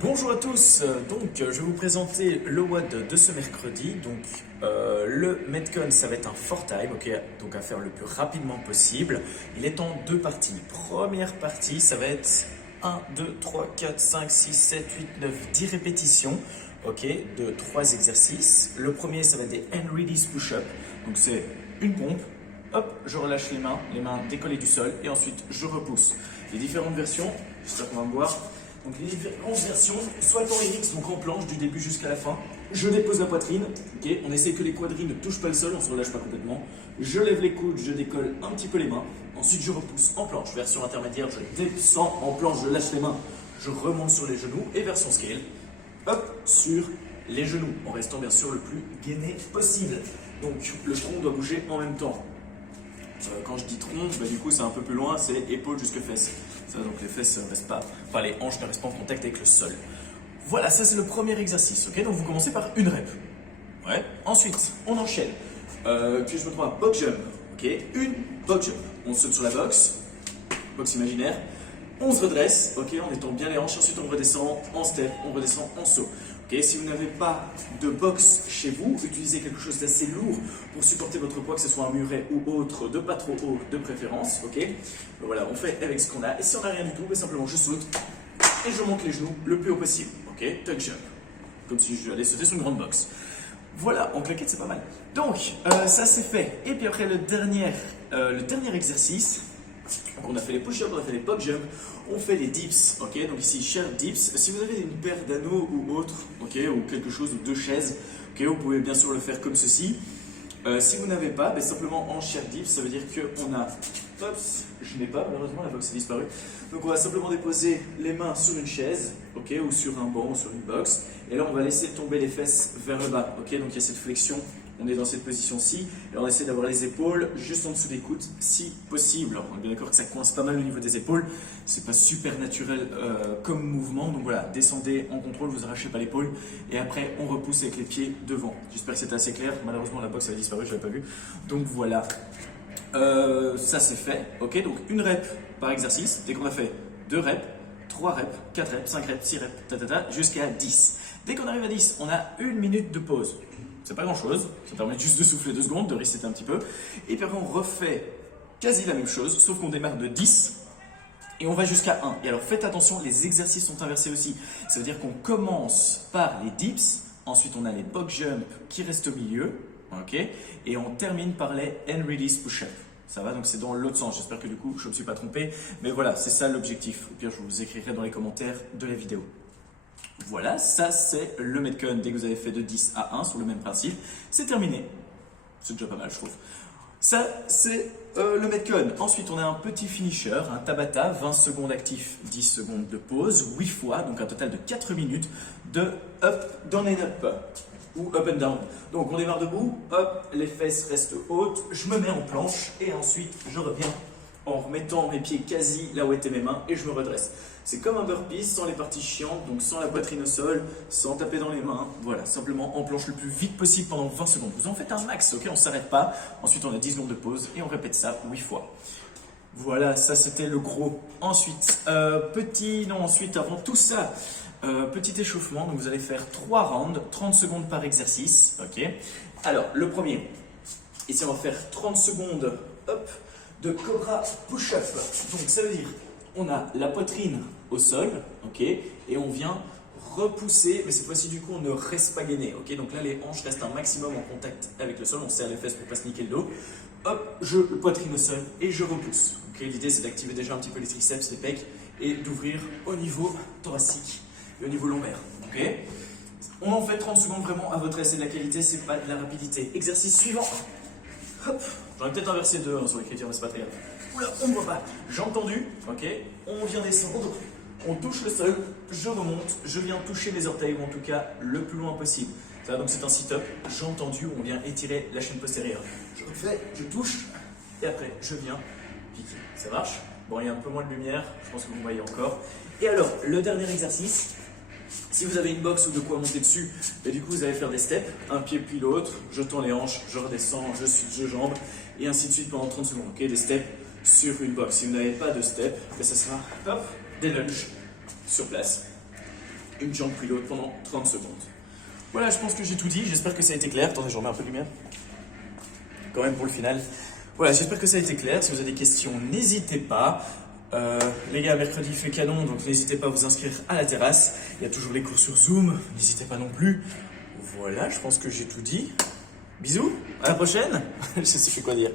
Bonjour à tous, donc je vais vous présenter le WOD de ce mercredi. Donc le Metcon, ça va être un 4 time, ok, donc à faire le plus rapidement possible. Il est en deux parties. Première partie, ça va être 1, 2, 3, 4, 5, 6, 7, 8, 9, 10 répétitions, ok, de 3 exercices. Le premier, ça va être des hand release push-up, donc c'est une pompe. Hop, je relâche les mains décollées du sol et ensuite je repousse. Les différentes versions, j'espère qu'on va me voir. Donc les différentes versions, soit en RX, donc en planche du début jusqu'à la fin. Je dépose la poitrine, ok, on essaie que les quadrilles ne touchent pas le sol, on ne se relâche pas complètement. Je lève les coudes, je décolle un petit peu les mains. Ensuite je repousse en planche. Version intermédiaire, je descends en planche, je lâche les mains, je remonte sur les genoux. Et version scale, hop, sur les genoux, en restant bien sûr le plus gainé possible. Donc le tronc doit bouger en même temps. Quand je dis tronc, du coup c'est un peu plus loin, c'est épaule jusque fesses. Ça, donc les fesses ne restent pas, enfin les hanches ne restent pas en contact avec le sol. Voilà, ça c'est le premier exercice. Ok, donc vous commencez par une rep. Ouais. Ensuite, on enchaîne. Puis je me trouve à box jump. Ok, une box jump. On saute sur la box imaginaire. On se redresse, ok, en étend bien les hanches. Ensuite on redescend en step, on redescend en saut. Okay, si vous n'avez pas de box chez vous, utilisez quelque chose d'assez lourd pour supporter votre poids, que ce soit un muret ou autre, de pas trop haut de préférence. Okay, donc voilà, on fait avec ce qu'on a. Et si on n'a rien du tout, simplement je saute et je monte les genoux le plus haut possible. Ok, tuck jump, comme si je allais sauter sur une grande box. Voilà, en claquette c'est pas mal. Donc ça c'est fait. Et puis après le dernier exercice. Donc on a fait les push-ups, on a fait les pop jumps, on fait les dips, ok. Donc ici chair dips. Si vous avez une paire d'anneaux ou autre, ok, ou quelque chose ou deux chaises, ok, vous pouvez bien sûr le faire comme ceci. Si vous n'avez pas, simplement en chair dips, ça veut dire qu'on a, oups, je n'ai pas malheureusement, la box est disparue. Donc on va simplement déposer les mains sur une chaise, ok, ou sur un banc ou sur une box, et là on va laisser tomber les fesses vers le bas, ok. Donc il y a cette flexion. On est dans cette position-ci et on essaie d'avoir les épaules juste en dessous des coudes si possible. Alors, on est bien d'accord que ça coince pas mal au niveau des épaules. C'est pas super naturel comme mouvement. Donc voilà, descendez en contrôle, vous arrachez pas l'épaule et après on repousse avec les pieds devant. J'espère que c'était assez clair. Malheureusement la box avait disparu, je l'avais pas vu. Donc voilà, ça c'est fait. Ok, donc une rep par exercice. Dès qu'on a fait 2 reps, 3 reps, 4 reps, 5 reps, 6 reps, jusqu'à 10. Dès qu'on arrive à 10, on a 1 minute de pause. C'est pas grand chose, ça permet juste de souffler 2 secondes, de resetter un petit peu. Et puis après on refait quasi la même chose, sauf qu'on démarre de 10 et on va jusqu'à 1. Et alors faites attention, les exercices sont inversés aussi. Ça veut dire qu'on commence par les dips, ensuite on a les box jump qui restent au milieu, ok, et on termine par les hand release push-up. Ça va, donc c'est dans l'autre sens. J'espère que du coup je ne me suis pas trompé, mais voilà, c'est ça l'objectif. Au pire, je vous écrirai dans les commentaires de la vidéo. Voilà, ça c'est le Metcon. Dès que vous avez fait de 10 à 1 sur le même principe, c'est terminé. C'est déjà pas mal, je trouve. Ça c'est le Metcon. Ensuite, on a un petit finisher, un Tabata, 20 secondes actif, 10 secondes de pause, 8 fois, donc un total de 4 minutes de up, down and up, ou up and down. Donc on démarre debout, hop, les fesses restent hautes, je me mets en planche et ensuite je reviens en remettant mes pieds quasi là où étaient mes mains et je me redresse. C'est comme un burpee sans les parties chiantes, donc sans la poitrine au sol, sans taper dans les mains. Voilà, simplement en planche le plus vite possible pendant 20 secondes. Vous en faites un max, ok, on ne s'arrête pas. Ensuite, on a 10 secondes de pause et on répète ça 8 fois. Voilà, ça c'était le gros. Ensuite, ensuite avant tout ça, petit échauffement. Donc vous allez faire 3 rounds, 30 secondes par exercice, ok. Alors, le premier, ici on va faire 30 secondes, hop, de Cobra push-up. Donc ça veut dire on a la poitrine au sol, ok, et on vient repousser, mais cette fois-ci du coup on ne reste pas gainé, ok. Donc là les hanches restent un maximum en contact avec le sol, on serre les fesses pour pas se niquer le dos. Hop, je poitrine au sol et je repousse. Ok, l'idée c'est d'activer déjà un petit peu les triceps, les pecs et d'ouvrir au niveau thoracique et au niveau lombaire, ok. On en fait 30 secondes vraiment à votre aise, c'est de la qualité, c'est pas de la rapidité. Exercice suivant. Hop, j'en ai peut-être inversé 2 sur l'écriture, mais c'est pas très grave. Oula, on ne voit pas. J'ai entendu, ok. On vient descendre, on touche le sol, je remonte, je viens toucher les orteils, ou en tout cas le plus loin possible. Ça va, donc c'est un sit-up, j'ai entendu, on vient étirer la chaîne postérieure. Je refais, je touche, et après je viens piquer. Ça marche? Bon, il y a un peu moins de lumière, je pense que vous voyez encore. Et alors, le dernier exercice. Si vous avez une box ou de quoi monter dessus, et du coup vous allez faire des steps, un pied puis l'autre, je tends les hanches, je redescends, je switch de jambes, et ainsi de suite pendant 30 secondes. Ok, des steps sur une box. Si vous n'avez pas de steps, ça sera hop, des lunges. sur place. Une jambe puis l'autre pendant 30 secondes. Voilà, je pense que j'ai tout dit. J'espère que ça a été clair. Attendez, je remets un peu de lumière. Quand même pour le final. Voilà, j'espère que ça a été clair. Si vous avez des questions, n'hésitez pas. Les gars, mercredi il fait canon, donc n'hésitez pas à vous inscrire à la terrasse. Il y a toujours les cours sur Zoom, n'hésitez pas non plus. Voilà, je pense que j'ai tout dit. Bisous, à la prochaine. Je sais plus quoi dire.